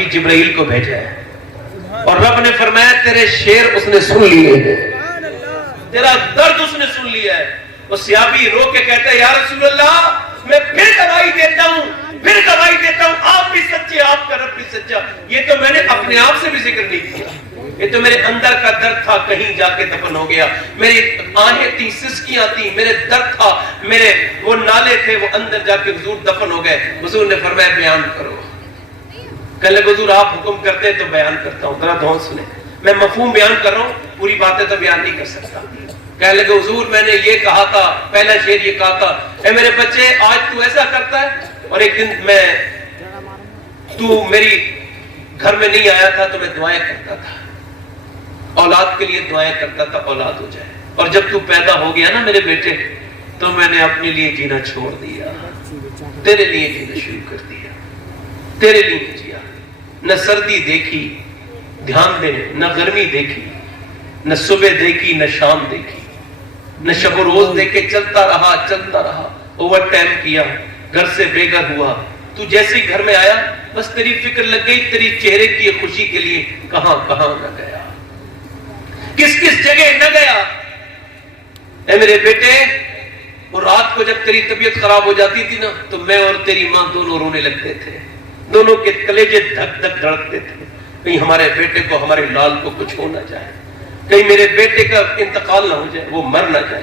ابھی جبرائیل کو بھیجا ہے اور رب نے فرمایا تیرے شعر اس نے سن لیے ہیں، تیرا درد اس نے سن لیا ہے۔ وہ صحابی رو کے کہتا ہے یا رسول اللہ میں پھر گواہی دیتا ہوں، پھر گواہی دیتا ہوں، آپ بھی سچے، آپ کا رب بھی سچا۔ یہ تو میں نے اپنے آپ سے بھی ذکر نہیں کیا، یہ تو میرے اندر کا درد تھا، کہیں جا کے دفن ہو گیا، میری آہیں تھی، سسکیاں تھی، میرے درد تھا، میرے وہ نالے تھے، وہ اندر جا کے حضور دفن ہو گئے۔ حضور نے فرمایا بیان کرو۔ کہنے لگے حضور آپ حکم کرتے ہیں تو بیان کرتا ہوں، ذرا دھون سنیں، میں مفہوم بیان کر رہا ہوں، پوری باتیں تو بیان نہیں کر سکتا۔ کہنے لگے حضور میں نے یہ کہا تھا، پہلا شعر یہ کہا تھا، اے میرے بچے آج تو ایسا کرتا ہے، اور ایک دن تو میری گھر میں نہیں آیا تھا تو میں دعائیں کرتا تھا، اولاد کے لیے دعائیں کرتا تھا اولاد ہو جائے، اور جب تو پیدا ہو گیا نا میرے بیٹے تو میں نے اپنے لیے جینا چھوڑ دیا، تیرے لیے جینا شروع کر دیا، تیرے لیے جیا۔ نہ سردی دیکھی دھیان دے، نہ گرمی دیکھی، نہ صبح دیکھی نہ شام دیکھی، نہ شب و روز دیکھے، چلتا رہا چلتا رہا، اوور ٹائم کیا، گھر سے بے گھر ہوا، تو جیسے ہی گھر میں آیا بس تیری فکر لگ گئی، تیری چہرے کی خوشی کے لیے کہاں کہاں نہ گیا، کس کس جگہ نہ گیا۔ اے میرے بیٹے وہ رات کو جب تیری طبیعت خراب ہو جاتی تھی نا تو میں اور تیری ماں دونوں رونے لگتے تھے، دونوں کے کلیجے دھک دھک دھڑکتے تھے، کہیں ہمارے بیٹے کو، ہمارے لال کو کچھ ہو نہ جائے، کہیں میرے بیٹے کا انتقال نہ ہو جائے، وہ مر نہ جائے۔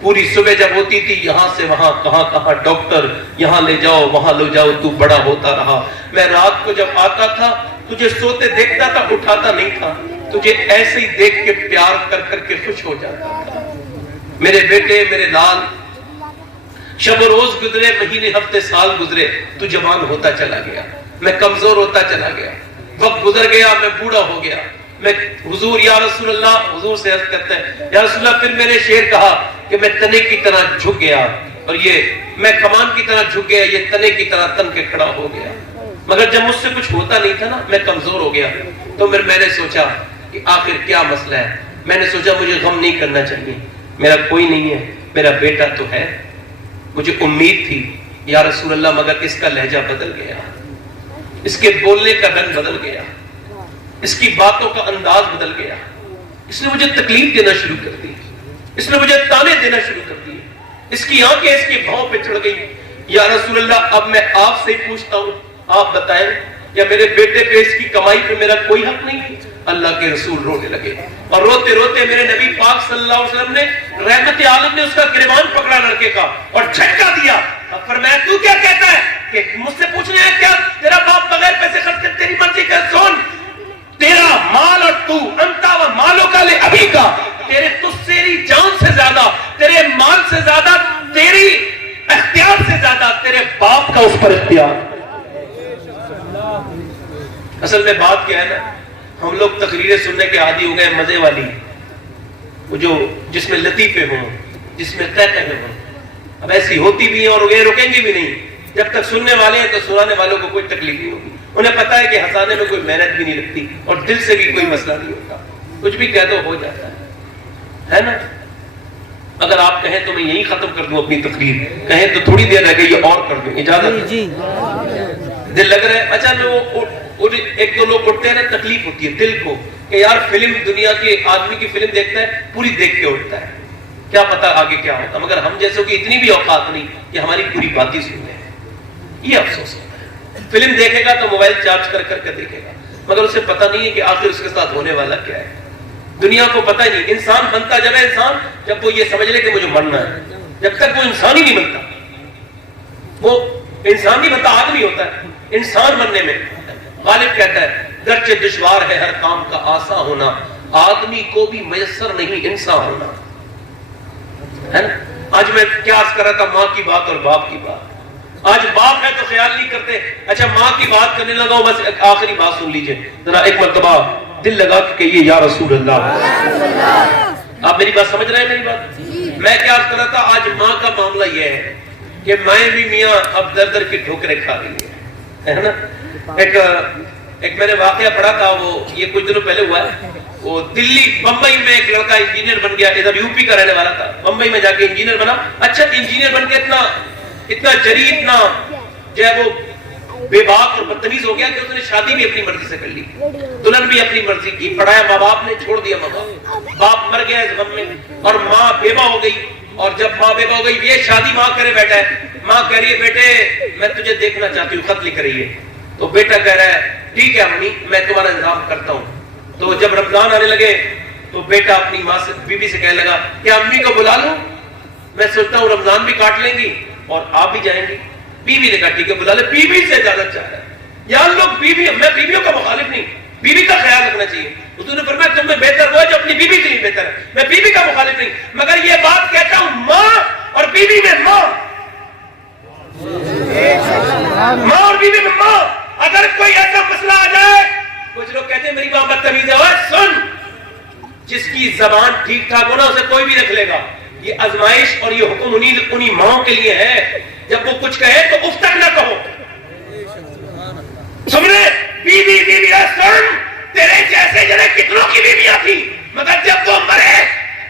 پوری صبح جب ہوتی تھی یہاں سے وہاں، کہاں کہاں ڈاکٹر، یہاں لے جاؤ وہاں لے جاؤ، تو بڑا ہوتا رہا۔ میں رات کو جب آتا تھا تجھے سوتے دیکھتا تھا، اٹھاتا نہیں تھا، تجھے ایسے ہی دیکھ کے پیار کر کر کے خوش ہو جاتا تھا۔ میرے بیٹے میرے لال، شب و روز گزرے، مہینے ہفتے سال گزرے، تو جوان ہوتا چلا گیا، میں کمزور ہوتا چلا گیا، وقت گزر گیا، میں بوڑھا ہو گیا۔ میں حضور یا رسول اللہ، حضور سے عرض کرتا ہے یا رسول اللہ، پھر میں نے شعر کہا کہ میں تنے کی طرح جھک گیا، اور یہ میں کمان کی طرح جھک گیا، یہ تنے کی طرح تن کے کھڑا ہو گیا، مگر جب مجھ سے کچھ ہوتا نہیں تھا نا، میں کمزور ہو گیا، تو پھر میں نے سوچا کہ آخر کیا مسئلہ ہے۔ میں نے سوچا مجھے غم نہیں کرنا چاہیے، میرا کوئی نہیں ہے، میرا بیٹا تو ہے۔ مجھے امید تھی یا رسول اللہ، مگر اس کا لہجہ بدل گیا، اس کے بولنے کا رنگ بدل گیا، اس کی باتوں کا انداز بدل گیا، اس نے مجھے تکلیف دینا شروع کر دی، اس نے مجھے تانے دینا شروع کر دیے، اس کی آنکھیں اس کے بھاؤں پہ چڑھ گئی۔ یا رسول اللہ اب میں آپ سے ہی پوچھتا ہوں، آپ بتائیں یا میرے بیٹے پہ اس کی کمائی پہ میرا کوئی حق نہیں ہے؟ اللہ کے رسول رونے لگے، اور روتے روتے میرے نبی پاک صلی اللہ علیہ وسلم نے، رحمت عالم نے اس کا گریبان پکڑا لڑکے کا اور جھٹکا دیا، اب فرمایا تو کیا کہتا ہے کہ مجھ سے پوچھنے ہے کیا؟ تیرا باپ بغیر پیسے خرچ کر تیری مرضی کا، سن تیرا مال اور تو انتا و مالوں کا لے ابھی کا، تیرے تیری جان سے زیادہ، تیرے مال سے زیادہ، تیری اختیار سے زیادہ تیرے باپ کا اس پر اختیار۔ اصل میں بات کیا ہے نا، ہم لوگ تقریریں سننے کے عادی ہو گئے، مزے والی، وہ جو جس میں لطیفے ہوں، جس میں قہقہے ہوں، اب ایسی ہوتی بھی ہیں اور یہ رکیں گی بھی نہیں، جب تک سننے والے ہیں تو سنانے والوں کو کوئی تکلیف نہیں ہوگی، انہیں پتا ہے کہ ہنسانے میں کوئی محنت بھی نہیں لگتی اور دل سے بھی کوئی مسئلہ نہیں ہوتا، کچھ بھی کہہ دو ہو جاتا ہے نا۔ اگر آپ کہیں تو میں یہی ختم کر دوں اپنی تقریر، کہیں تو تھوڑی دیر رہ گئی اور کر دوں، اجازت؟ دل لگ رہا ہے؟ اچھا وہ ایک دو لوگ اٹھتے ہیں نا، تکلیف ہوتی ہے دل کو کہ یار فلم، دنیا کے آدمی کی فلم دیکھتا ہے پوری دیکھ کے اٹھتا ہے، کیا پتا آگے کیا ہوتا، مگر ہم جیسوں کی اتنی بھی اوقات نہیں کہ ہماری پوری باتیں سن لیں، یہ افسوس ہوتا ہے۔ فلم دیکھے گا تو موبائل چارج کر کر کے دیکھے گا، مگر اسے پتا نہیں ہے کہ آخر اس کے ساتھ ہونے والا کیا ہے، دنیا کو پتہ ہی نہیں۔ انسان بنتا جب ہے انسان، جب وہ یہ سمجھ لے کہ مجھے مرنا ہے، جب تک وہ انسان ہی نہیں بنتا، وہ انسان نہیں بنتا، آدمی ہوتا ہے۔ انسان بننے میں غالب کہتا ہے گرچہ دشوار ہے ہر کام کا آسان ہونا، آدمی کو بھی میسر نہیں انسان ہونا، ہے نا۔ آج میں کیا عرض کر رہا تھا، ماں کی بات اور باپ کی بات، آج باپ ہے تو خیال نہیں کرتے، اچھا ماں کی بات کرنے لگا ہوں، بس آخری بات سن لیجئے ذرا ایک مرتبہ دل لگا کے کہیے یا رسول اللہ۔ آپ میری بات سمجھ رہے ہیں؟ میری بات میں کیا عرض کر رہا تھا، آج ماں کا معاملہ یہ ہے کہ مائیں بھی میاں اب در در کی ٹھوکریں کھا رہی ہے نا۔ ایک میں نے واقعہ پڑھا تھا، وہ یہ کچھ دنوں پہلے ہوا ہے، وہ دلی بمبئی میں ایک لڑکا انجینئر بن گیا، ادھر یو پی کا رہنے والا تھا، بمبئی میں جا کے انجینئر بنا۔ اچھا انجینئر بن کے اتنا جری، اتنا جو ہے وہ بے باک اور بدتمیز ہو گیا کہ اس نے شادی بھی اپنی مرضی سے کر لی, دلہن بھی اپنی مرضی کی, پڑھایا ماں باپ نے, چھوڑ دیا ماں باپ, باپ مر گیا اس غم میں, اور ماں بیوہ ہو گئی. اور جب ماں بیوہ ہو گئی, یہ شادی ماں کرے بیٹھا ہے, ماں کہہ رہی ہے بیٹے میں تجھے دیکھنا چاہتی ہوں, خط لکھ رہی ہے. تو بیٹا کہہ رہا ہے ٹھیک ہے امی میں تمہارا انتظام کرتا ہوں. تو جب رمضان آنے لگے تو بیٹا اپنی ماں سے بیوی سے کہنے لگا کیا امی کو بلا لوں, میں سوچتا ہوں رمضان بھی کاٹ لیں گی اور آپ بھی جائیں گی. بیوی نے کہا ٹھیک ہے بلا لے, بیوی سے اجازت چاہ رہا ہے. یار لوگ بیوی, میں بیویوں کا مخالف نہیں, بیوی کا خیال رکھنا چاہیے. حضور نے فرمایا تم میں بہتر وہ ہے جو اپنی بیوی سے ہی بہتر ہے, میں بیوی کا مخالف نہیں, مگر یہ بات کہتا ہوں ماں اور بیوی میں ماں اور بیوی میں ماں. اگر کوئی ایسا مسئلہ آ جائے, کچھ لوگ کہتے ہیں میری ماں بدتمیز ہے, سن جس کی زبان ٹھیک ٹھاک ہونا اسے کوئی بھی رکھ لے گا. یہ آزمائش اور یہ حکم انہی ماؤں کے لیے ہے, جب وہ کچھ کہے تو اف تک نہ کہو. سمجھے بیوی بیوی سن, تیرے جیسے جنہیں کتنوں کی بیویاں تھی, مگر جب وہ مرے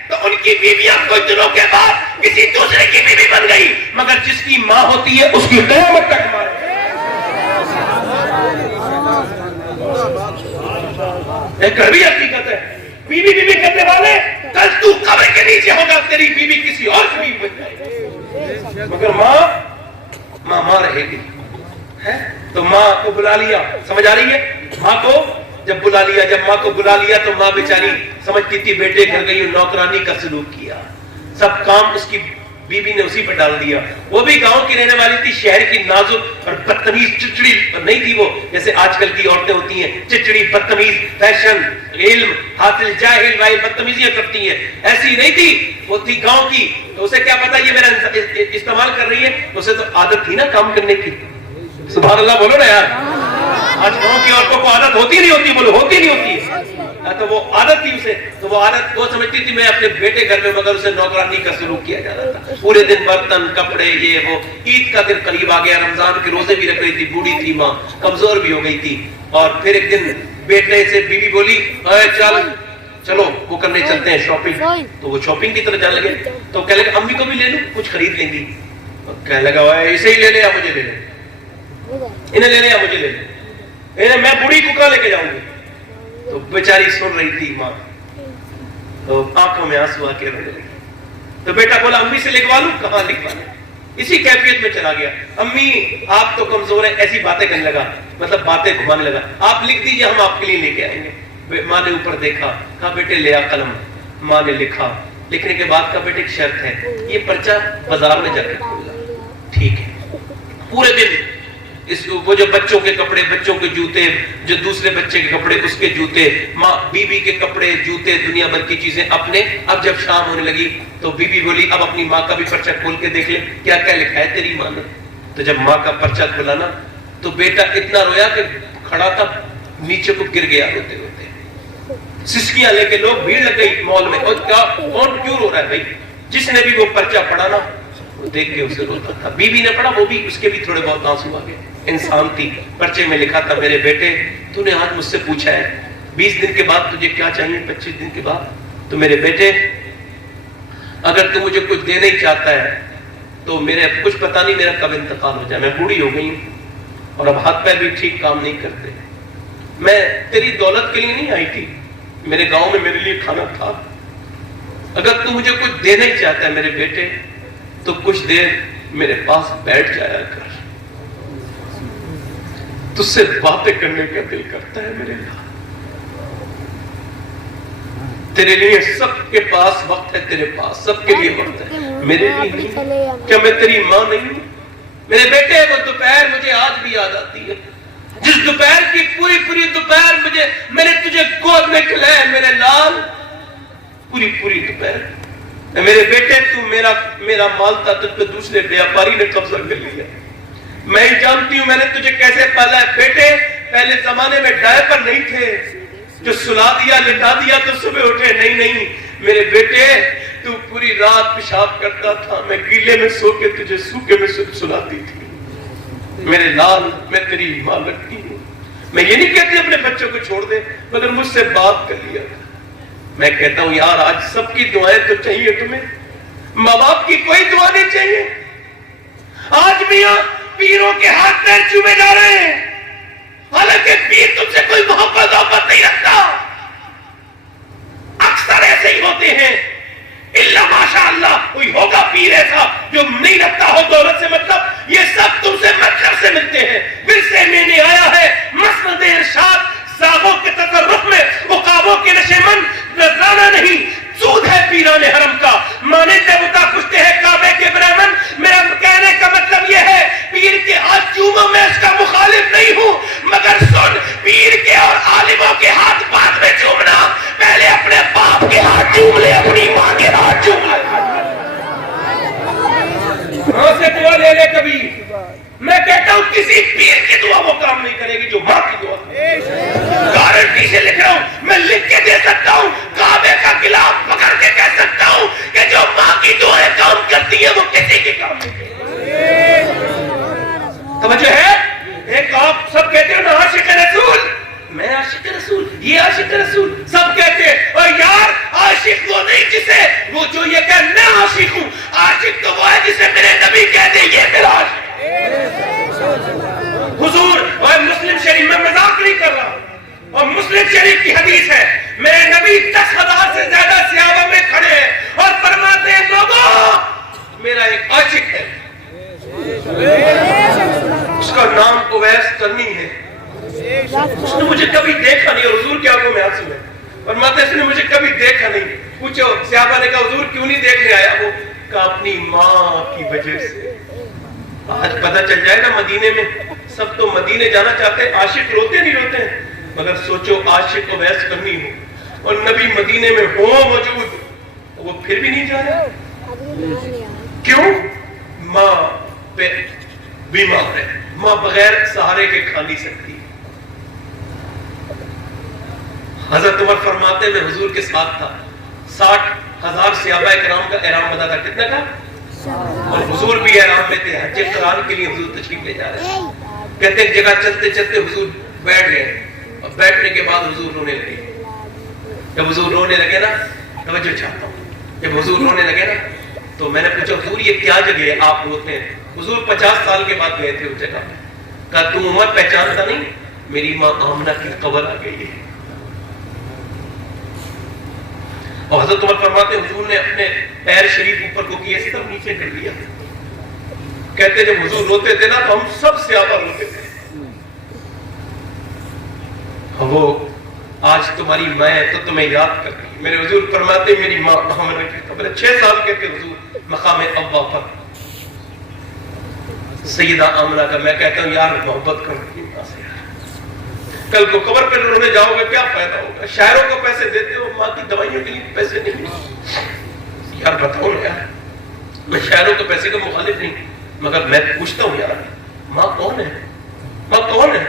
تو ان کی بیویاں کچھ دنوں کے بعد کسی دوسرے کی بیوی بن گئی, مگر جس کی ماں ہوتی ہے اس کی قیامت تک مارے. ایک کڑوی حقیقت ہے. بیوی بیوی کرنے والے کل تو قبر کے نیچے ہوگا, تیری بیوی کسی اور کی بیوی بن جائے گی, مگر ماں ماں رہے گی. تو ماں کو بلا لیا, سمجھ آ رہی ہے, ماں کو جب بلا لیا, جب ماں کو بلا لیا تو ماں بیچاری سمجھتی تھی بیٹے گھر گئی, نوکرانی کا سلوک کیا, سب کام اس کی بیوی نے اسی پر ڈال دیا. وہ بھی گاؤں کی رہنے والی تھی, شہر کی نازک اور بدتمیز چچڑی نہیں تھی وہ, جیسے آج کل کی عورتیں ہوتی ہیں چچڑی بدتمیز, فیشن علم حاصل جاہل واہل بدتمیزیاں کرتی ہیں, ایسی نہیں تھی. وہ تھی گاؤں کی, تو اسے کیا پتا یہ میرا استعمال کر رہی ہے, اسے تو عادت تھی نا کام کرنے کی. سبحان اللہ بولو نا یار. آج گاؤں کی عورتوں کو عادت ہوتی نہیں ہوتی, بولو ہوتی نہیں ہوتی, تو وہ عادت تھی اسے. تو وہ عادت وہ سمجھتی تھی میں اپنے بیٹے گھر میں, مگر اسے نوکرانی کا سلوک کیا جا رہا تھا. پورے دن برتن کپڑے یہ وہ. عید کا دن قریب آ گیا, رمضان کے روزے بھی رکھ رہی تھی, بوڑھی تھی ماں, کمزور بھی ہو گئی تھی. اور پھر ایک دن بیٹے سے بیوی بولی چلو وہ کرنے چلتے ہیں شاپنگ. تو وہ شاپنگ کی طرف جانے لگے, تو کہنے لگا امی کو بھی لے لوں, کچھ خرید لیں گی. کہنے لگا اسے ہی لے لے یا مجھے لے لے, انہیں لے لے یا مجھے لے لے, میں بوڑھی کو کہاں لے کے جاؤں گی. تو بیچاری سن رہی تھی ماں, تو آنکھوں میں آنسو آ کے رونے لگی. تو بیٹا بولا امی سے لکھوا لوں, کہاں لکھوانا. اسی کیفیت میں چلا گیا, امی آپ تو کمزور ہیں, ایسی باتیں کرنے لگا, مطلب باتیں گھمانے لگا, آپ لکھ دیجئے ہم آپ کے لیے لے کے آئیں گے. ماں نے اوپر دیکھا, کہا بیٹے لے آ قلم. ماں نے لکھا, لکھنے کے بعد کہا بیٹے ایک شرط ہے, یہ پرچہ بازار میں جا کے کھولنا. ٹھیک ہے. پورے دن وہ جو بچوں کے کپڑے, بچوں کے جوتے, جو دوسرے بچے کے کپڑے اس کے جوتے, ماں بیوی کے کپڑے جوتے دنیا بھر کی چیزیں اپنے. اب جب شام ہونے لگی تو بیوی بولی اب اپنی ماں کا بھی پرچہ کھول کے دیکھ لے کیا کیا لکھا ہے تیری ماں نے. تو جب ماں کا پرچہ کھولا نا تو بیٹا اتنا رویا کہ کھڑا تھا نیچے کو گر گیا روتے روتے. سسکیاں لے کے لوگ, بھیڑ لگ گئی مال میں, اور کون کیوں رو رہا ہے بھائی. جس نے بھی وہ پرچہ پڑھا نا وہ دیکھ کے اسے روتا تھا. بیوی نے پڑھا, وہ بھی اس کے بھی تھوڑے بہت آنسو آ گئے. انسان تھی. پرچے میں لکھا تھا میرے بیٹے تو نے آج مجھ سے پوچھا ہے 20 دن کے بعد تجھے کیا چاہیے, 25 دن کے بعد, تو میرے بیٹے اگر تو مجھے کچھ دینا ہی چاہتا ہے تو میرے کچھ پتا نہیں میرا کب انتقال ہو جائے, میں بوڑھی ہو گئی ہوں اور اب ہاتھ پیر بھی ٹھیک کام نہیں کرتے. میں تیری دولت کے لیے نہیں آئی تھی, میرے گاؤں میں میرے لیے کھانا تھا. اگر تو مجھے کچھ دینا ہی چاہتا ہے میرے بیٹے تو کچھ دیر میرے پاس بیٹھ جایا کر, تجھ سے باتیں کرنے کا دل کرتا ہے میرے لال. تیرے لیے سب کے پاس وقت ہے, تیرے پاس سب کے لیے وقت ہے, میرے لیے نہیں. کیا میں تیری ماں نہیں ہوں میرے بیٹے؟ وہ دوپہر مجھے آج بھی یاد آتی ہے, جس دوپہر کی پوری پوری دوپہر میں نے تجھے گود میں کھلایا میرے لال. پوری پوری دوپہر میرے بیٹے تو میرا مال تھا, تجھ پہ دوسرے بیاپاری نے قبضہ کر لیا. میں ہی جانتی ہوں میں نے تجھے کیسے پالا ہے. بیٹے پہلے زمانے میں ڈائپر نہیں تھے جو سلا دیا لٹا دیا تو صبح اٹھے, نہیں میرے بیٹے تو پوری رات پیشاب کرتا تھا, میں گیلے میں سو کے تجھے سوکھے میں سلاتی تھی. میرے لال میں تیری ماں لگتی ہوں. میں یہ نہیں کہتی اپنے بچوں کو چھوڑ دے, مگر مجھ سے بات کر لیا. میں کہتا ہوں یار آج سب کی دعائیں تو چاہیے تمہیں, ماں باپ کی کوئی دعا نہیں چاہیے. آج میاں پیروں کے ہاتھ پیر چومے جا رہے ہیں، حالانکہ پیر تم سے کوئی محبت نہیں رکھتا. اکثر ایسے ہی ہوتے ہیں، اللہ ماشاء اللہ کوئی ہوگا پیر ایسا جو نہیں رکھتا ہو دولت سے مطلب، یہ سب تم سے مطلب سے ملتے ہیں. پھر سے میں نے آیا ہے مسند ارشاد، ساغوں کے تصرف میں عقابوں کے نشے من نذرانہ نہیں، سود ہے پیران حرم کا، مانے دیوتا کشتے ہیں کعبے کے برہمن. میرا کہنے کا مطلب یہ ہے پیر کے ہاتھ چومو، میں اس کا مخالف نہیں ہوں، مگر سن، پیر کے اور عالموں کے ہاتھ بعد میں چومنا، پہلے اپنے باپ کے ہاتھ چوم لے، اپنی ماں کے ہاتھ چوم لے. ماں سے دعا لے لے کبھی. میں کہتا ہوں کسی پیر کی دعا وہ کام نہیں کرے گی جو ماں کی دعا. گارنٹی سے لکھ رہا ہوں، میں لکھ کے دے سکتا ہوں، کعبے کا گلاف پکڑ کے کہہ سکتا ہوں کہ جو ماں کی دعائیں کام کرتی ہیں وہ کسی کی کام نہیں کرتی. توجہ ہے؟ ایک آپ سب کہتے ہیں نا عاشق رسول، میں عاشق رسول، یہ عاشق رسول، سب کہتے ہیں. اور یار عاشق وہ نہیں جسے وہ جو یہ کہ میں عاشق ہوں، عاشق تو وہ ہے جسے میرے نبی کہتے ہیں یہ میرا عاشق. حضور اور مسلم شریف میں مذاق نہیں کر رہا، اور مسلم شریف کی حدیث ہے میرے نبی 10,000 سے زیادہ صحابہ میں کھڑے ہیں اور فرماتے ہیں لوگوں میرا ایک عاشق ہے، اس کا نام اویس کرنی ہے. اس نے مجھے کبھی دیکھا نہیں، اور حضور کی آنکھوں میں آنسو ہے. فرماتے ہیں اس نے مجھے کبھی دیکھا نہیں. پوچھو صحابہ نے کہا حضور کیوں نہیں دیکھنے آیا؟ وہ کہا اپنی ماں کی وجہ سے. آج پتہ چل جائے گا مدینے میں سب تو مدینے جانا چاہتے ہیں، عاشق روتے نہیں روتے ہیں، مگر سوچو عاشق کو ویس کرنی ہو اور نبی مدینے میں ہو موجود، وہ پھر بھی نہیں جا رہا. کیوں؟ ماں بیمار ہے، ماں بغیر سہارے کے کھا نہیں سکتی. حضرت عمر فرماتے میں حضور کے ساتھ تھا، 60,000 صحابہ کرام کا احرام بندھا تھا. کتنا کا؟ اور حضور بھی احرام میں تھے. حج قران کے لیے حضور تشریف لے جا رہے ہیں. کہتے ہیں جگہ چلتے چلتے حضور بیٹھ گئے، اور بیٹھنے کے بعد حضور رونے لگے. جب حضور رونے لگے نا، توجہ چاہتا ہوں، جب حضور رونے لگے نا تو میں نے پوچھا حضور یہ کیا جگہ ہے آپ روتے ہیں؟ حضور 50 سال کے بعد گئے تھے اس جگہ پہ. کہا تم عمر پہچانتا نہیں؟ میری ماں آمنہ کی قبر آ گئی ہے. اور حضرت عمر فرماتے حضور نے اپنے پیر شریف اوپر کو کیے، سب نیچے کر لیا. کہتے جب حضور روتے تھے نا تو ہم سب صحابہ روتے تھے. وہ آج تمہاری ماں ہے تو تمہیں یاد کر رہی. میرے حضور فرماتے میری ماں آمنہ کی قبر 6 سال کے تھے حضور مقام ابا پر سیدہ آمنہ کا. میں کہتا ہوں یار محبت کر رہی ماں سے. کل کو قبر پہ رونے جاؤ گے کیا فائدہ ہوگا؟ شاعروں کو پیسے دیتے ہو، ماں کی دوائیوں کے لیے پیسے نہیں. یار بتاؤ یار، میں شاعروں کے پیسے کا مخالف نہیں، مگر میں پوچھتا ہوں یار ماں کون ہے؟ ماں کون ہے؟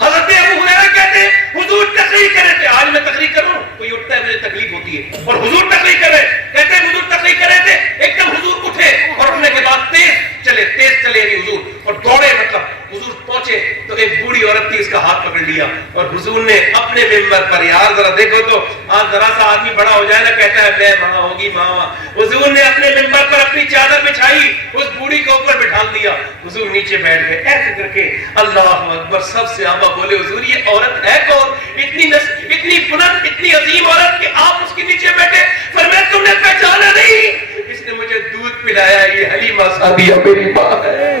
حضرت ابو ہریرہ کہتے ہیں حضور تقریر کر رہے تھے. آج میں تقریر کر رہا ہوں، کوئی اٹھتا ہے مجھے تکلیف ہوتی ہے، اور حضور تقریر کر رہے کہتے ہیں حضور تقریر کر رہے تھے، ایک دم حضور اٹھے اور اٹھنے کے بعد تیز چلے یعنی حضور اور دوڑے. مطلب حضور پہنچے تو ایک بوڑھی عورت تھی، اس کا ہاتھ پکڑ لیا اور حضور نے اپنے ممبر پر، یار ذرا دیکھو تو آج ذرا سا آدمی بڑا ہو جائے نا کہتا ہے میں ماں ہوگی ماں. حضور نے اپنے ممبر پر اپنی چادر بچھائی، اس بوڑھی کو اوپر بٹھا دیا. حضور نیچے بیٹھ گئے ایسے کر کے. اللہ اکبر. سب صحابہ بولے حضور یہ عورت ہے کون؟ اتنی بلند اتنی عظیم عورت کہ آپ اس کے نیچے بیٹھے. فرمایا تم نے پہچانا نہیں؟ اس نے مجھے دودھ پلایا، یہ حلیمہ سعدیہ میری ماں ہے.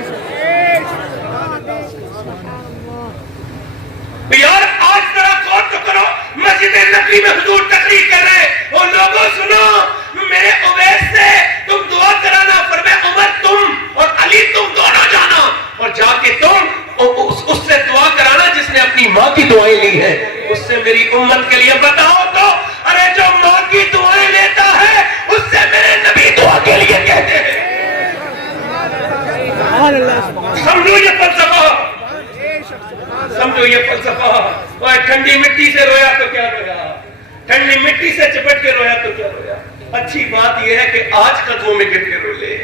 یار آج ذرا غور تو کرو، مسجد نبوی میں حضور تقریر کر رہے ہیں اور لوگوں سنو میرے اویس سے تم دعا کرانا. فرمایا عمر تم اور علی تم دونوں جانا اور جا کے تم اس سے دعا کرانا جس نے اپنی ماں کی دعائیں لی ہیں. اس سے میری امت کے لیے بتاؤ تو، ارے جو ماں کی دعائیں لیتا ہے اس سے میرے نبی دعا کے لیے کہتے ہیں. سمجھو یہ فلسفہ، سمجھو یہ فلسفہ. اور ٹھنڈی مٹی سے رویا تو کیا رویا، ٹھنڈی مٹی سے چپٹ کے رویا تو کیا رویا. اچھی بات یہ ہے کہ آج قدموں میں گر کے رو لے.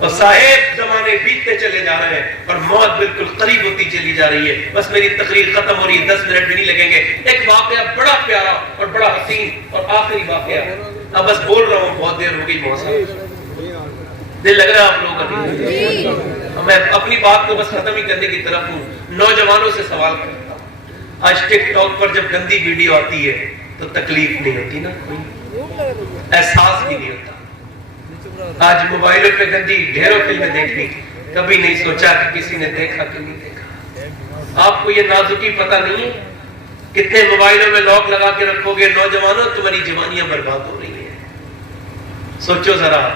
اور صاحب زمانے بیتتے چلے جا رہے ہیں اور موت بالکل قریب ہوتی چلی جا رہی ہے. بس میری تقریر ختم ہو رہی ہے، 10 منٹ بھی نہیں لگیں گے. ایک واقعہ بڑا پیارا اور بڑا حسین اور آخری واقعہ. اب بس بول رہا ہوں، بہت دیر ہو گئی. موسم دل لگ رہا ہے آپ لوگوں کا؟ میں اپنی بات کو بس ختم ہی کرنے کی طرف ہوں. نوجوانوں سے سوال کرتا ہوں, آج ٹک ٹاک پر جب گندی ویڈیو آتی ہے تو تکلیف نہیں ہوتی نا, کوئی احساس بھی نہیں ہوتا. آج موبائلوں پہ گندی ڈھیروں فلمیں دیکھنی, کبھی نہیں سوچا کہ کسی نے دیکھا کہ نہیں دیکھا. آپ کو یہ نازکی پتہ نہیں ہے کتنے موبائلوں میں لاک لگا کے رکھو گے نوجوانوں, تمہاری جوانیاں برباد ہو رہی ہیں. سوچو ذرا,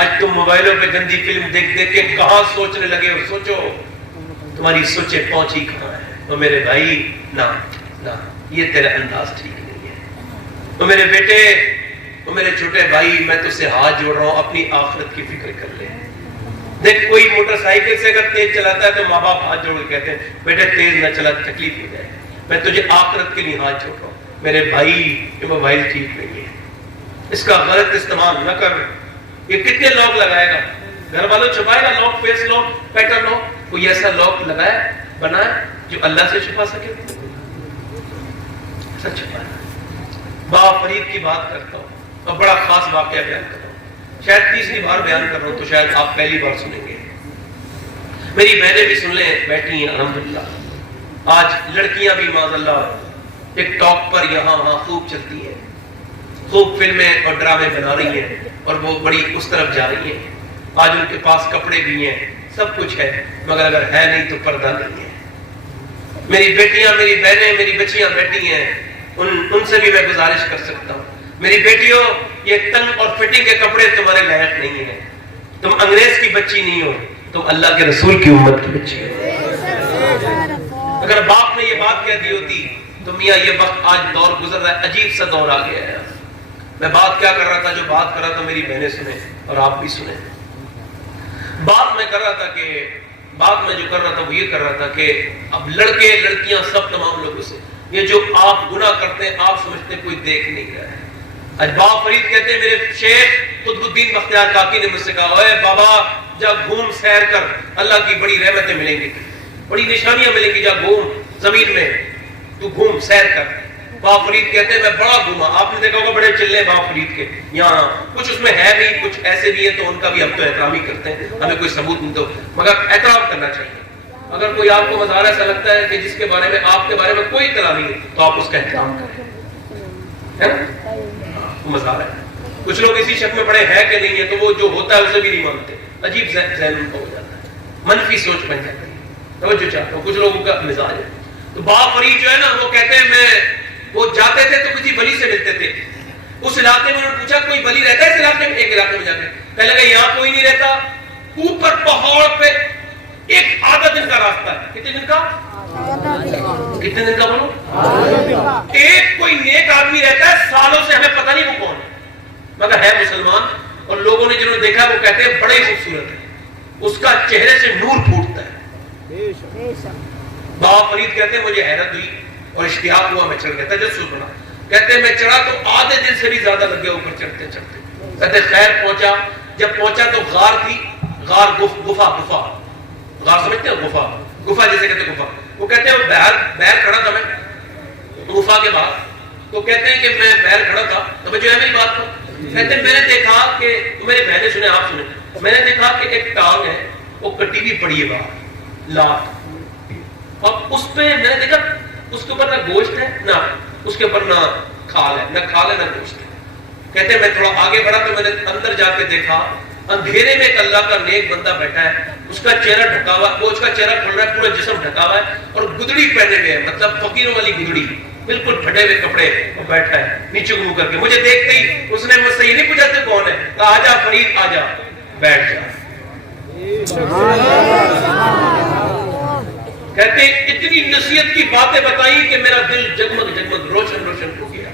آج تم موبائلوں پہ گندی فلم دیکھ دیکھ کے کہاں سوچنے لگے ہو. سوچو تمہاری سوچیں پہنچی کہاں ہے. تو میرے بھائی نہ یہ تیرا انداز ٹھیک نہیں ہے. تو میرے بیٹے, تو میرے چھوٹے بھائی, میں تجھ سے ہاتھ جوڑ رہا ہوں, اپنی آخرت کی فکر کر لے. دیکھ کوئی موٹر سائیکل سے اگر تیز چلاتا ہے تو ماں باپ ہاتھ جوڑ کے کہتے ہیں بیٹے تیز نہ چلا, تکلیف ہو جائے. میں تجھے آخرت کے لیے ہاتھ جوڑ رہا ہوں. میرے بھائی یہ موبائل ٹھیک نہیں ہے, اس کا غلط استعمال نہ کر. یہ کتنے لاک لگائے گا, گھر والوں چھپائے گا lock, face lock, pattern lock, کوئی ایسا لاک لگائے بنائے جو اللہ سے چھپا سکے, ایسا چھپائے. با فرید کی بات کرتا ہوں اور بڑا خاص واقعہ بیان کر رہا ہوں, شاید تیسری بار بیان کر رہا ہوں تو شاید آپ پہلی بار سنیں گے. میری بہنیں بھی سن لیں, بیٹھی ہیں الحمدللہ. آج لڑکیاں بھی معاذ اللہ ٹک ٹاک پر یہاں وہاں خوب چلتی ہیں, خوب فلمیں اور ڈرامے بنا رہی ہیں اور وہ بڑی اس طرف جا رہی ہیں. آج ان کے پاس کپڑے بھی ہیں, سب کچھ ہے, مگر اگر ہے نہیں تو پردہ نہیں ہے. میری بیٹیاں, میری بہنیں, میری بچیاں بیٹھی ہیں, ان سے بھی میں گزارش کر سکتا ہوں, میری بیٹیوں یہ تنگ اور فٹنگ کے کپڑے تمہارے لائق نہیں ہیں. تم انگریز کی بچی نہیں ہو, تم اللہ کے رسول کی امت کی بچی ہو. اگر باپ نے یہ بات کہہ دی ہوتی تو میاں یہ وقت آج دور گزر رہا ہے, عجیب سا دور آ گیا ہے. میں بات کیا کر رہا تھا, جو بات کر رہا تھا میری بہنیں سنیں اور آپ بھی سنیں. بات میں کر رہا تھا کہ بات میں جو کر رہا تھا وہ یہ کر رہا تھا کہ اب لڑکے لڑکیاں سب تمام لوگوں سے یہ جو آپ گناہ کرتے ہیں آپ سمجھتے ہیں کوئی دیکھ نہیں رہا ہے. آج بابا فرید کہتے ہیں, میرے شیخ قطب الدین بختیار کاکی نے مجھ سے کہا, اوے بابا جا گھوم سیر کر, اللہ کی بڑی رحمتیں ملیں گی, بڑی نشانیاں ملیں گی, جا گھوم زمین میں, تو گھوم سیر کر. بابا فرید کہتے ہیں میں بڑا گھوما. آپ نے دیکھا ہوگا بڑے چلے بابا فرید کے, یہاں کچھ اس میں ہے نہیں, کچھ ایسے بھی ہے تو ان کا بھی ہم تو احترام ہی کرتے ہیں, ہمیں کوئی ثبوت نہیں, تو مگر احترام کرنا چاہیے. اگر کوئی آپ کو مزار ایسا لگتا ہے کہ جس کے بارے میں آپ کے بارے میں کوئی اطلاع نہیں ہے تو آپ اس کا احترام کریں, ہے نا, مزار ہے. کچھ لوگ اسی شک میں پڑے ہیں کہ نہیں ہے تو وہ جو ہوتا ہے اسے بھی نہیں مانتے, عجیب ذہن ان کا ہو جاتا ہے, منفی سوچ بن جاتی ہے. توجہ چاہتا ہوں, کچھ لوگوں کا مزاج ہے. تو بابا فرید جو ہے نا وہ کہتے ہیں وہ جاتے تھے تو کسی ولی سے ملتے تھے. اس علاقے میں انہوں نے پوچھا کوئی ولی رہتا ہے اس علاقے میں؟ ایک علاقے میں جا کے کہنے لگے یہاں کوئی نہیں رہتا, اوپر پہاڑ پہ ایک آدھا دن کا راستہ ہے. کتنے دن کا؟ کتنے دن کا بولو؟ ایک کوئی نیک آدمی رہتا ہے, سالوں سے ہمیں پتہ نہیں وہ کون ہے, مگر ہے مسلمان, اور لوگوں نے جنہوں نے دیکھا وہ کہتے ہیں بڑے خوبصورت ہے, اس کا چہرے سے نور پھوٹتا ہے. بابا فرید کہتے ہیں مجھے حیرت ہوئی اور اشتیاق ہوا, میں چڑھ گیا, تجسس بنا. کہتے ہیں میں چڑھا تو آدھے دن سے بھی زیادہ لگ گیا اوپر چڑھتے چڑھتے. کہتے خیر پہنچا, جب پہنچا تو غار تھی, غار گفا, غار سمجھتے ہیں گفا جیسے کہتے ہیں گفا. وہ کہتے ہیں باہر کھڑا تھا میں گفا کے باہر, تو کہتے ہیں کہ میں باہر کھڑا تھا تو جو ہے میری بات کو کہتے ہیں میں نے دیکھا کہ میرے بہنیں سنیں آپ سنیں, میں نے دیکھا کہ ایک ٹانگ ہے وہ کٹی ہوئی پڑی ہے باہر لاکھ, اور اس پہ میں نے دیکھا اس کے اوپر نہ گوشت ہے نہ اس کے اوپر نہ کھال ہے نہ گوشت ہے. کہتے ہیں میں تھوڑا آگے بڑھا تو میں نے اندر جا کے دیکھا اندھیرے میں ایک اللہ کا نیک بندہ بیٹھا ہے, اس کا چہرہ ڈھکا ہوا ہے, وہ اس کا چہرہ کھل رہا ہے, پورا جسم ڈھکا ہوا ہے اور گدڑی پہنے ہوئے ہے, مطلب فقیروں والی گدڑی, بالکل پھٹے ہوئے کپڑے, وہ بیٹھا ہے نیچے منہ کر کے. مجھے دیکھتے ہی اس نے مجھ سے یہ نہیں پوچھا تو کون ہے, کہا آجا فرید آجا بیٹھ جا. کہتے ہیں اتنی نصیحت کی باتیں بتائی کہ میرا دل جگمگ روشن ہو گیا,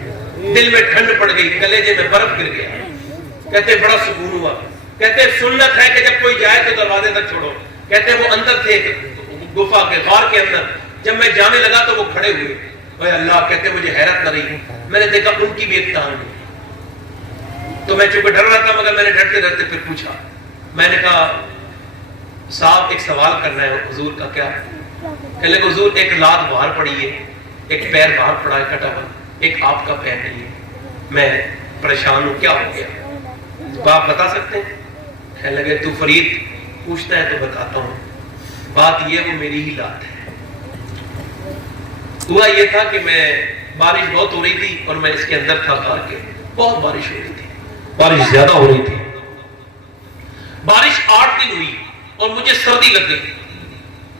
دل میں ٹھنڈ پڑ گئی, کلیجے میں برف گر گیا. کہتے ہیں بڑا سکون ہوا. کہتے ہیں سنت ہے کہ جب کوئی جائے تو دروازے تک چھوڑو. کہتے ہیں وہ اندر تھے گفا کے غار کے اندر, جب میں جانے لگا تو وہ کھڑے ہوئے. اے اللہ, کہتے مجھے حیرت نہ رہی, میں نے دیکھا ان کی بھی ایک ٹانگ ہے. تو میں چونکہ ڈر رہا تھا مگر میں نے ڈرتے ڈرتے پھر پوچھا, میں نے کہا صاحب ایک سوال کرنا ہے حضور کا. کیا؟ کہنے لگے حضور ایک لات باہر پڑی ہے, ایک پیر باہر پڑا ہے کٹا ہوا, ایک آپ کا پیر نہیں ہے, میں پریشان ہوں, کیا ہو گیا؟ آپ بتا سکتے ہیں؟ کہنے لگے تو فرید پوچھتا ہے تو بتاتا ہوں. بات یہ وہ میری ہی لات ہے. ہوا یہ تھا کہ میں بارش بہت ہو رہی تھی اور میں اس کے اندر تھا کار کے. بہت بارش ہو رہی تھی, بارش زیادہ ہو رہی تھی. بارش 8 دن ہوئی اور مجھے سردی لگ گئی.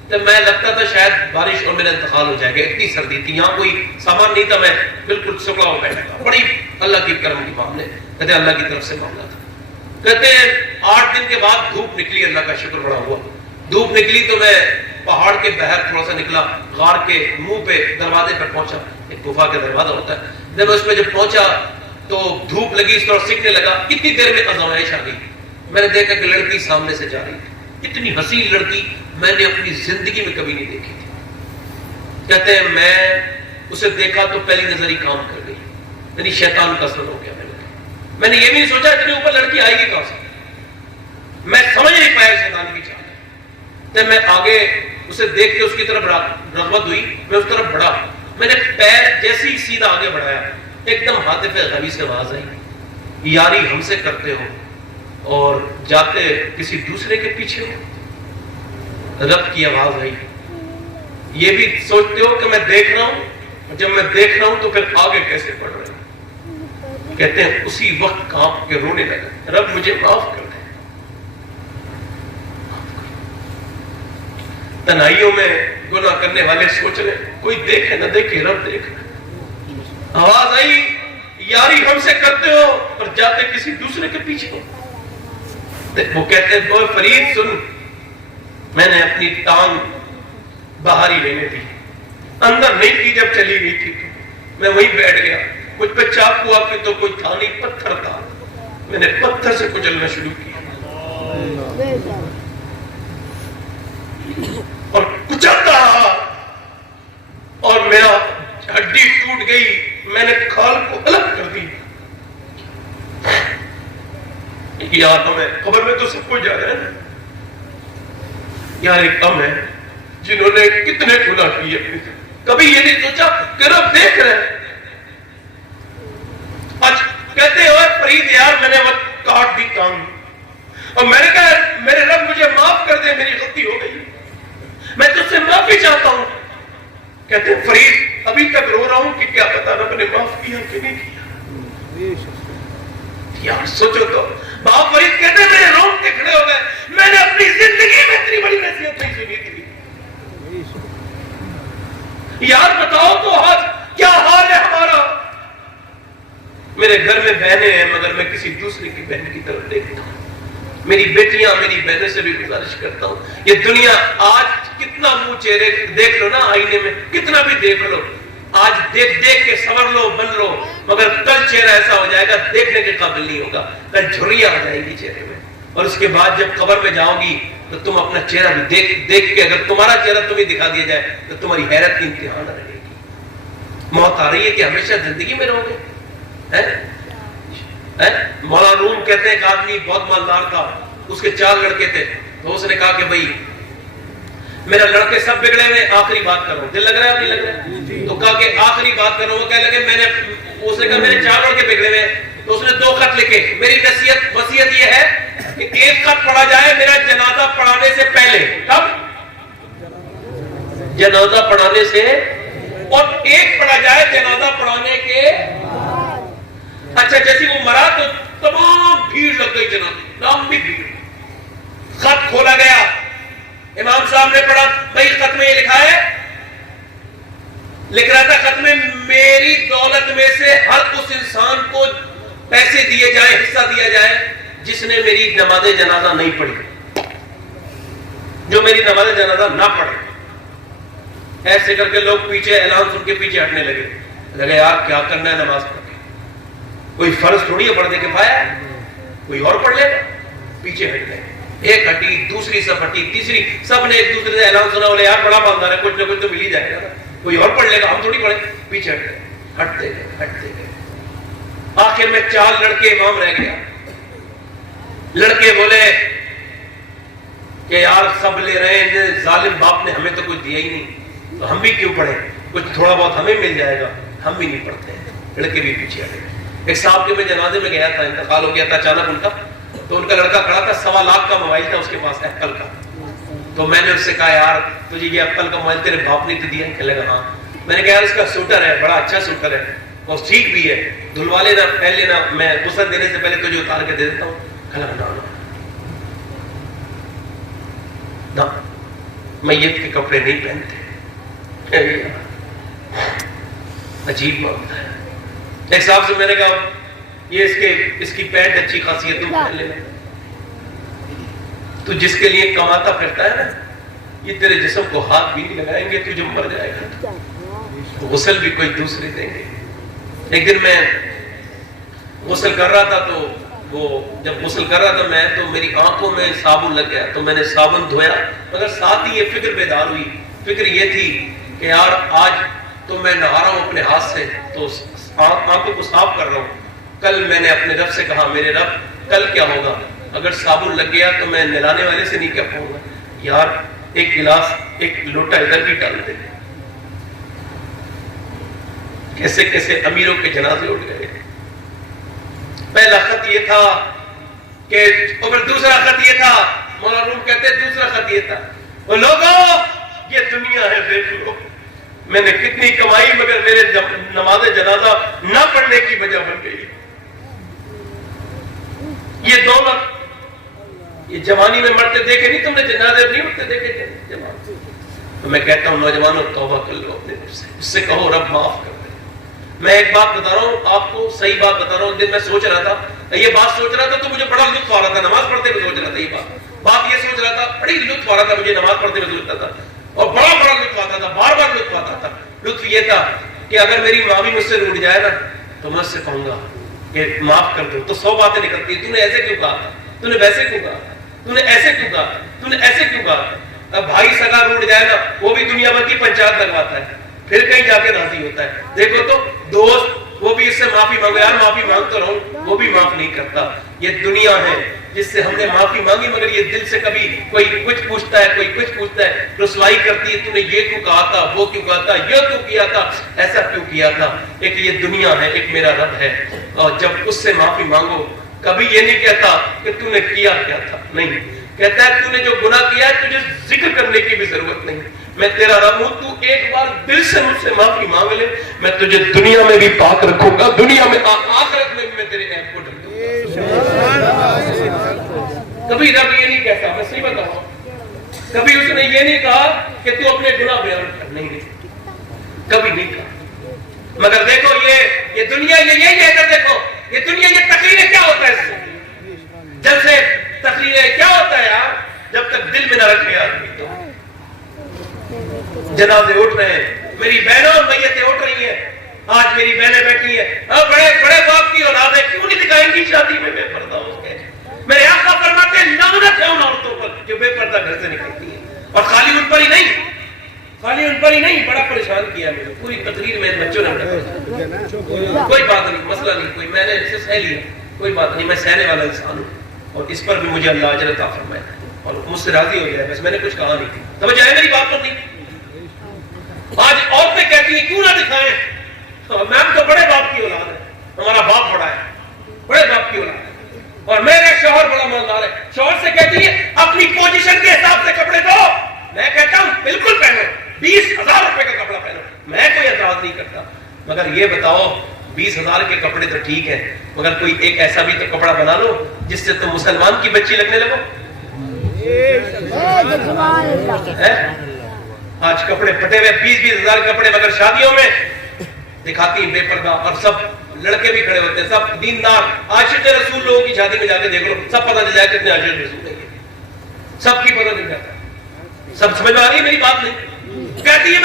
تو میں لگتا تھا شاید بارش اور میرا انتقال ہو جائے گا, اتنی سردی تھی. یہاں کوئی سامان نہیں تھا, میں بالکل سکڑا ہو بیٹھا تھا. بڑی اللہ کی کرم کی معاملے, کہتے ہیں اللہ کی طرف سے معاملہ تھا. کہتے ہیں 8 دن کے بعد دھوپ نکلی, اللہ کا شکر بڑا ہوا. دھوپ نکلی تو میں پہاڑ کے بہر تھوڑا سا نکلا, غار کے منہ پہ دروازے پر پہنچا. ایک گفا کا دروازہ ہوتا ہے. جب اس میں جب پہنچا تو دھوپ لگی, اس طرح سیکھنے لگا. اتنی دیر میں آزمائش آ گئی. میں نے دیکھا کہ لڑکی سامنے سے جا رہی تھی. اتنی حسین لڑکی میں نے اپنی زندگی میں کبھی نہیں دیکھی تھی. کہتے ہیں میں اسے دیکھا تو پہلی نظر ہی کام کر گئی. یعنی شیطان کا اثر ہو گیا. میں نے یہ بھی نہیں سوچا اتنی اوپر لڑکی آئے گی کہاں سے. میں سمجھ نہیں پایا شیطان کی چال. تو میں آگے اسے دیکھ کے اس کی طرف رغبت ہوئی, میں اس طرف بڑھا. میں نے پیر جیسے ہی سیدھا آگے بڑھایا, ایک دم ہاتف غوی سے آواز آئی, یاری ہم سے کرتے ہو اور جاتے کسی دوسرے کے پیچھے ہو. رب کی آواز آئی, یہ بھی سوچتے ہو کہ میں دیکھ رہا ہوں, جب میں دیکھ رہا ہوں تو پھر آگے کیسے بڑھ رہے ہیں. کہتے ہیں اسی وقت کانپ کے رونے لگا, رب مجھے معاف کر دے. تنہائیوں میں گناہ کرنے والے سوچ رہے کوئی دیکھے نہ دیکھے, رب دیکھ. آواز آئی, یاری ہم سے کرتے ہو اور جاتے کسی دوسرے کے پیچھے ہو. وہ کہتے ہیں بوئے فرید سن, میں نے اپنی ٹانگ باہر ہی لینے تھی, اندر نہیں کی. جب چلی گئی تھی تو میں وہیں بیٹھ گیا. مجھ پہ چاقو آپ کے تو کوئی تھا نہیں, پتھر تھا. میں نے پتھر سے کچلنا شروع کیا اور کچلتا رہا اور میرا ہڈی ٹوٹ گئی. میں نے کھال کو الگ کر دی. یار ہمیں خبر میں تو سب کچھ جا رہا ہے نا. یار ایک کم ہے جنہوں نے کتنے گناہ کیے, کبھی یہ نہیں سوچا کہ رب دیکھ رہے ہیں. آج کہتے ہوئے فرید یار میں نے وقت کاٹ دی ٹانگ, اور میں نے کہا میرے رب مجھے معاف کر دے, میری غلطی ہو گئی, میں تجھ سے معافی چاہتا ہوں. کہتے ہیں فرید ابھی تک رو رہا ہوں کہ کیا پتا رب نے معاف کیا کہ نہیں کیا. یار سوچو تو, باپ فرید کہتے ہیں میرے رونگٹے کھڑے ہو گئے. میں نے اپنی زندگی میں اتنی بڑی نصیحت نہیں سنی تھی. یار بتاؤ تو آج کیا حال ہے ہمارا. میرے گھر میں بہنیں ہیں مگر میں کسی دوسرے کی بہن کی طرف دیکھتا ہوں. میری بیٹیاں میری بہنیں سے بھی گزارش کرتا ہوں, یہ دنیا آج کتنا منہ چہرے دیکھ لو نا آئینے میں, کتنا بھی دیکھ لو, آج دیکھ دیکھ کے سنور لو بن لو, مگر کل چہرہ ایسا ہو جائے گا دیکھنے کے قابل نہیں ہوگا. کل جھریاں آ جائیں گی چہرے میں, اور اس کے بعد جب قبر میں جاؤ گی تو تم اپنا چہرہ بھی دیکھ کے, اگر تمہارا چہرہ تمہیں دکھا دیا جائے تو تمہاری حیرت کی انتہا نہ رہے گی. موت آ رہی ہے کہ ہمیشہ زندگی میں رہو گے. مولانا روم کہتے ہیں ایک آدمی بہت مالدار تھا, اس کے 4 لڑکے تھے. تو اس نے کہا کہ بھائی میرا لڑکے سب بگڑے ہوئے, آخری بات کرو. دل لگ رہا ہے نہیں لگ رہا ہے؟ تو کہا کہ آخری بات کرو. وہ کہنے لگے اس نے کہا میرے 4 لڑکے بگڑے ہوئے. تو اس نے 2 خط لکھے. میری وصیت یہ ہے کہ ایک خط پڑھا جائے میرا جنازہ پڑھانے سے پہلے. کب؟ جنازہ پڑھانے سے, اور ایک پڑھا جائے جنازہ پڑھانے کے. اچھا جیسے وہ مرا تو تمام بھیڑ لگ گئی جنازے, لمبی بھیڑ. خط کھولا گیا, امام صاحب نے پڑھا. بھائی خط میں یہ لکھا ہے, لکھ رہا تھا خط میں میری دولت میں سے ہر اس انسان کو پیسے دیے جائیں, حصہ دیا جائے جس نے میری نماز جنازہ نہیں پڑھی, جو میری نماز جنازہ نہ پڑھے. ایسے کر کے لوگ پیچھے اعلان سن کے پیچھے ہٹنے لگے یار کیا کرنا ہے نماز پڑھ کے, کوئی فرض تھوڑی ہے پڑھنے کے پایا, کوئی اور پڑھ لے گا. پیچھے ہٹ گئے, ایک ہٹی, دوسری سب ہٹی, تیسری, سب نے ایک دوسرے سے اعلان سنا, بولے یار بڑا مالدار ہے, کچھ نہ کچھ تو مل ہی جائے گا, کوئی اور پڑھ لے گا, ہم تھوڑی پڑھیں. پیچھے ہٹ گئے, ہٹتے گئے. آخر میں 4 لڑکے امام رہ گیا. لڑکے بولے کہ یار سب لے رہے ہیں, ظالم باپ نے ہمیں تو کچھ دیا ہی نہیں, تو ہم بھی کیوں پڑھیں, کچھ تھوڑا بہت ہمیں مل جائے گا, ہم بھی نہیں پڑھتے ہیں. لڑکے بھی پیچھے ہٹ گئے. ایک صاحب کے میں جنازے میں گیا تھا, انتقال ہو گیا تھا اچانک ان کا. تو ان کا لڑکا کھڑا تھا, 1.25 لاکھ کا موبائل تھا اس کے پاس, ایپل کا. تو میں نے اس سے کہا یار تجھے یہ ایپل کا موبائل تیرے باپ نے تو دیا؟ کہنے لگا ہاں. میں نے کہا یار اس کا سوٹر ہے, بڑا اچھا سوٹر ہے اور ٹھیک بھی ہے, دھلوا لینا, پہن لینا, میں غسل دینے سے پہلے تجھے اتار کے دے دیتا ہوں. کہنے لگا نا میت کے کپڑے نہیں پہنتے. عجیب معاملہ ہے. ایک صاحب سے میں نے کہا یہ اس کی پینٹ اچھی خاصی ہے, تم پہن لینا. تو جس کے لیے کماتا پھرتا ہے نا, یہ تیرے جسم کو ہاتھ بھی نہیں لگائیں گے, تجھے مر جائے گا. غسل بھی کوئی دوسرے دیں گے. ایک دن میں غسل کر رہا تھا, تو وہ جب غسل کر رہا تھا میں, تو میری آنکھوں میں صابن لگ گیا, تو میں نے صابن دھویا, مگر ساتھ ہی یہ فکر بیدار ہوئی. فکر یہ تھی کہ یار آج تو میں نہا رہا ہوں اپنے ہاتھ سے, تو آنکھوں کو صاف کر رہا ہوں. کل میں نے اپنے رب سے کہا میرے رب کل کیا ہوگا, اگر صابن لگ گیا تو میں نہلانے والے سے نہیں کیا پاؤں گا, یار ایک گلاس ایک لوٹا ادھر بھی ڈال دے. کیسے کیسے امیروں کے جنازے اٹھ گئے. پہلا خط یہ تھا کہ, اور دوسرا خط یہ تھا, مولانا روم کہتے ہیں دوسرا خط یہ تھا, وہ لوگوں یہ دنیا ہے دیکھ لو, میں نے کتنی کمائی مگر میرے نماز جنازہ نہ پڑھنے کی وجہ بن گئی. یہ دولت, یہ جوانی میں مرتے دیکھے نہیں تم نے, جنازے نہیں مرتے دیکھے جوان. تو میں کہتا ہوں نوجوانوں توبہ کر لو اپنے رب سے, اس سے کہو رب معاف کر دے. میں ایک بات بتا رہا ہوں آپ کو, صحیح بات بتا رہا ہوں. دن میں سوچ رہا تھا, یہ بات سوچ رہا تھا تو مجھے بڑا لطف آ رہا تھا, نماز پڑھتے ہوئے سوچ رہا تھا. یہ بات یہ سوچ رہا تھا, بڑی لطف آ رہا تھا مجھے نماز پڑھتے ہوئے سوچتا تھا, اور بڑا لطف آتا تھا, بار بار لطف آتا تھا. لطف یہ تھا کہ اگر میری ماں بھی مجھ سے روٹ جائے نا, تو میں اس سے کہوں گا کہ معاف کر دو, تو 100 باتیں نکلتی ہیں. تو نے ایسے کیوں کہا, تو نے ویسے کیوں کہا, تو نے ایسے کیوں کہا, تو نے ایسے کیوں کہا. اب بھائی سگا روٹ جائے نا, وہ بھی دنیا بھر کی پنچایت لگواتا ہے, پھر کہیں جا کے راضی ہوتا ہے. دیکھو تو دوست, وہ بھی اس سے معافی مانگو, یار معافی مانگتا رہوں, وہ بھی معاف نہیں کرتا. یہ دنیا ہے جس سے ہم نے معافی مانگی, مگر یہ دل سے کبھی کوئی کچھ پوچھتا ہے, کوئی کچھ پوچھتا ہے, رسوائی کرتی ہے, تو نے یہ کیوں کہا تھا, وہ کیوں کہا تھا, یہ کیوں کیا تھا, ایسا کیوں کیا تھا. ایک یہ دنیا ہے, ایک میرا رب ہے, اور جب اس سے معافی مانگو کبھی یہ نہیں کہتا کہ تو نے کیا کیا تھا, نہیں کہتا ہے تو نے جو گناہ کیا ہے تجھے ذکر کرنے کی بھی ضرورت نہیں, میں تیرا رب ہوں, تو ایک بار دل سے مجھ سے معافی مانگ لے, میں تجھے دنیا میں بھی پاک رکھوں گا, دنیا میں آخرت میں بھی میں تیرے عیب کو ڈھک دوں گا. کبھی رب یہ نہیں کہتا, میں صحیح بتاؤں, کبھی اس نے یہ نہیں کہا کہ تو اپنے گناہ بیان کر, نہیں, کبھی نہیں کہا. مگر دیکھو یہ دنیا, یہ ادھر دیکھو, یہ دنیا, یہ تقریریں کیا ہوتا ہے اس سے, جلسے تقریریں کیا ہوتا ہے یار, جب تک دل میں نہ رکھے آدمی. تو جنازے اٹھ رہے ہیں, میری بہنوں میتیں اٹھ رہی ہیں, آج میری بہنیں بیٹھی ہیں, بڑے بڑے باپ کی اولادیں کیوں نہیں دکھائیں گی شادی میں بے پردہ ہو کے. میرے آقا فرماتے ہیں لعنت ہے ان عورتوں پر جو بے پردہ گھر سے نکلتی ہیں. اور خالی ان پر ہی نہیں, بڑا پریشان کیا مجھے پوری تقریر میں بچوں نے. کوئی بات نہیں, مسئلہ نہیں کوئی, میں نے اسے سہ لیا, کوئی بات نہیں, میں سہنے والا انسان ہوں, اور اس پر بھی مجھے اللہ اجر عطا فرمائے اور مجھ سے راضی ہو جائے, بس میں نے کچھ کہا نہیں. سمجھ آئے میری بات پر نہیں. آج عورتیں کہتی ہیں کیوں نہ دکھائیں, میم تو بڑے باپ کی اولاد ہے, ہمارا باپ بڑا ہے, بڑے باپ کی اولاد ہے, اور میرے شوہر بڑا مالدار ہے. شوہر سے کہتی ہے اپنی پوزیشن کے حساب سے کپڑے دو. میں کہتا ہوں بالکل پہنو, 20,000 روپے کا کپڑا پہنو, میں کوئی اعتراض نہیں کرتا. مگر یہ بتاؤ 20,000 کے کپڑے تو ٹھیک ہے, مگر کوئی ایک ایسا بھی تو کپڑا بنا لو جس سے تم مسلمان کی بچی لگنے لگو. آج کپڑے پھٹے ہوئے 20,000 کپڑے, مگر شادیوں میں دکھاتی ہیں بے پردہ, اور سب لڑکے بھی کھڑے ہوتے ہیں, سب دیندار عاشق رسول لوگوں کی شادی میں جا کے دیکھ لو, سب پتہ چل جائے کتنے عاشق رسول ہیں, سب کی پتہ چل جاتا ہے. سب سمجھ آ رہی ہے میری بات نہیں. کہتی ہے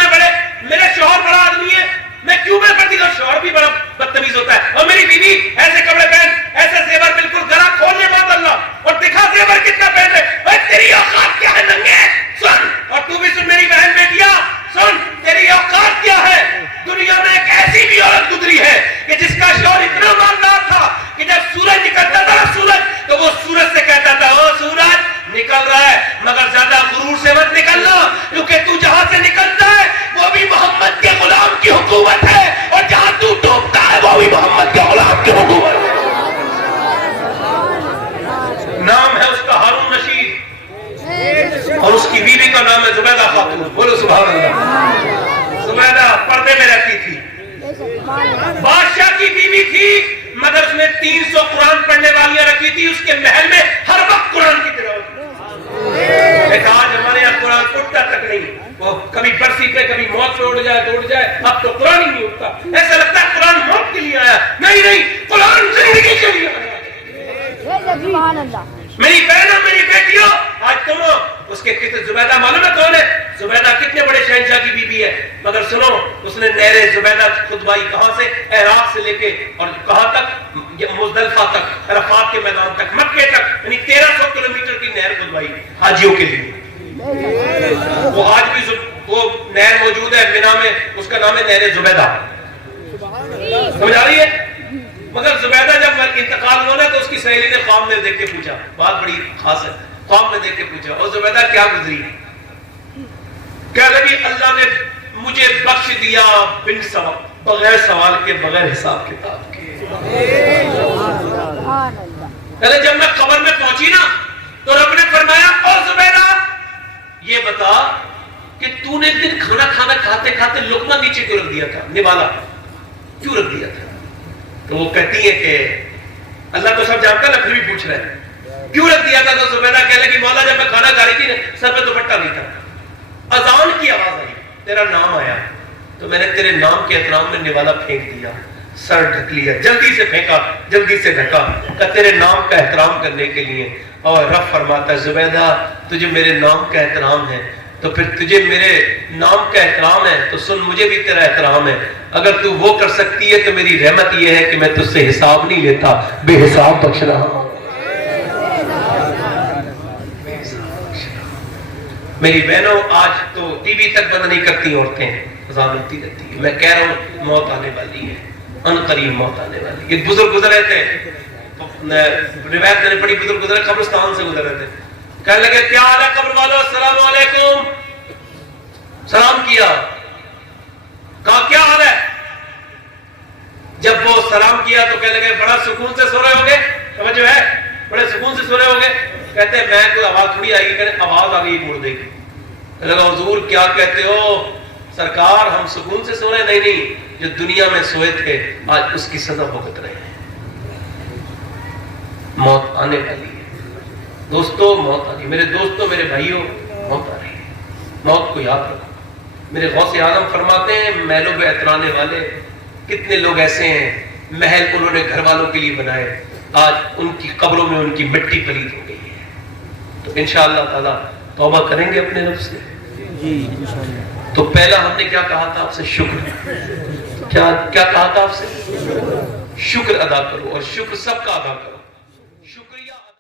میرے شوہر بڑا آدمی ہے, میں کیوں میں کرتی ہوں, شوہر بھی بڑا بدتمیز ہوتا ہے, اور میری بیوی ایسے کپڑے پہن, ایسے زیور, بالکل گلا کھولنے بات اللہ, اور دکھا زیور کتنا پہن رہے, تیری اوقات کیا ہے ننگے, سن, اور تو بھی سن میری بہن بیٹیا, سن, تیری اوقات کیا ہے. دنیا میں ایک ایسی بھی عورت گزری ہے کہ جس کا شوہر اتنا مالدار تھا کہ جب سورج نکلتا تھا نا سورج, تو وہ سورج سے کہتا تھا او سورج نکل رہا ہے, مگر زیادہ غرور سے مت نکلنا, کیونکہ تو جہاں سے نکلتا ہے وہ بھی محمد کے غلام کی سکتا. ایسا لگتا ہے قرآن موت کے لیے آیا. نہیں نہیں, قرآن زندگی کے لیے آیا. سبحان اللہ. میری بہنوں, میری بیٹیوں, آج تم اس کے کتنے, زبیدہ معلوم ہے کون ہے؟ زبیدہ کتنے بڑے شہنشاہ کی بی بی ہے, مگر سنو اس نے نہر زبیدہ کھدوائی کہاں سے؟ عراق سے لے کے اور کہاں تک؟ مزدلفہ تک, عرفات کے میدان تک, مکے تک, یعنی 1300 کلومیٹر کی نہر کھدوائی حاجیوں کے لیے. وہ آج بھی وہ نہر موجود ہے مینا میں, اس کا نام ہے نہر زبیدہ. سمجھ آ رہی ہے؟ مگر زبیدہ جب انتقال ہوا نا تو اس کی سہیلی نے خواب میں دیکھ کے پوچھا, بات بڑی خاص ہے, خواب میں دیکھ کے پوچھا, اور زبیدہ کیا گزری؟ کہہ لگی اللہ نے مجھے بخش دیا بن سوال, بغیر سوال کے, بغیر حساب کتاب کے. پہلے جب میں قبر میں پہنچی نا تو رب نے فرمایا, او زبیدہ یہ بتا کہ تو نے ایک دن کھانا کھاتے کھاتے لقمہ نیچے کیوں رکھ دیا تھا, نوالا کیوں رکھ دیا تھا؟ تو وہ کہتی ہے کہ اللہ تو سب جانتا ہے نا, پھر بھی پوچھ رہے ہیں کیوں رکھ دیا تھا؟ تو زبیدہ کہنے لگی مولا جب میں کھانا کھا رہی تھی نا سر پہ دوپٹہ نہیں تھا, اذان کی آواز آئی, تیرا نام آیا تو میں نے تیرے نام کے احترام میں نوالا پھینک دیا, سر ڈھک لیا, جلدی سے پھینکا, جلدی سے ڈھکا, کہ تیرے نام کا احترام کرنے کے لیے. اور رب فرماتا ہے زبیدہ تجھے میرے نام کا احترام ہے تو پھر تجھے میرے نام کا احترام ہے تو سن, مجھے بھی تیرا احترام ہے. اگر تو وہ کر سکتی ہے تو میری رحمت یہ ہے کہ میں تجھ سے حساب نہیں لیتا, بے حساب بخش رہا ہوں. میری بہنوں, آج تو ٹی وی تک بند نہیں کرتی عورتیں, اذان ہوتی رہتی ہے. میں کہہ رہا ہوں موت آنے والی ہے, ان قریب موت آنے والی ہے. یہ بزرگ گزرے تھے, روایت میں بڑی بزرگ گزرے, قبرستان سے گزرے تھے, کہنے لگے کیا حال ہے قبر والو, السلام علیکم, سلام کیا, کہا کیا حال ہے؟ جب وہ سلام کیا تو کہنے لگے بڑا سکون سے سو رہے ہوگے, سمجھو ہے, بڑے سکون سے سو رہے ہوگے. کہتے ہیں میں کوئی آواز تھوڑی آئے گی, کہتے آواز آ گئی مڑ دے گی. لگا حضور کیا کہتے ہو؟ سرکار ہم سکون سے سو رہے ہیں. نہیں نہیں, جو دنیا میں سوئے تھے آج اس کی سزا بھگت رہے ہیں. موت آنے والی ہے دوستو, موت آ گئی. میرے دوستو, میرے بھائیوں, موت آ رہی ہے. موت کو یاد رکھو. میرے غوث اعظم فرماتے ہیں محلوں پہ اترانے والے کتنے لوگ ایسے ہیں, محل انہوں نے گھر والوں کے لیے بنائے, آج ان کی قبروں میں ان کی مٹی پلید ہو گئی ہے. تو انشاءاللہ تعالی توبہ کریں گے اپنے رب سے. تو پہلا ہم نے کیا کہا تھا آپ سے؟ شکر. کیا کہا تھا آپ سے؟ شکر ادا کرو, اور شکر سب کا ادا کرو. شکریہ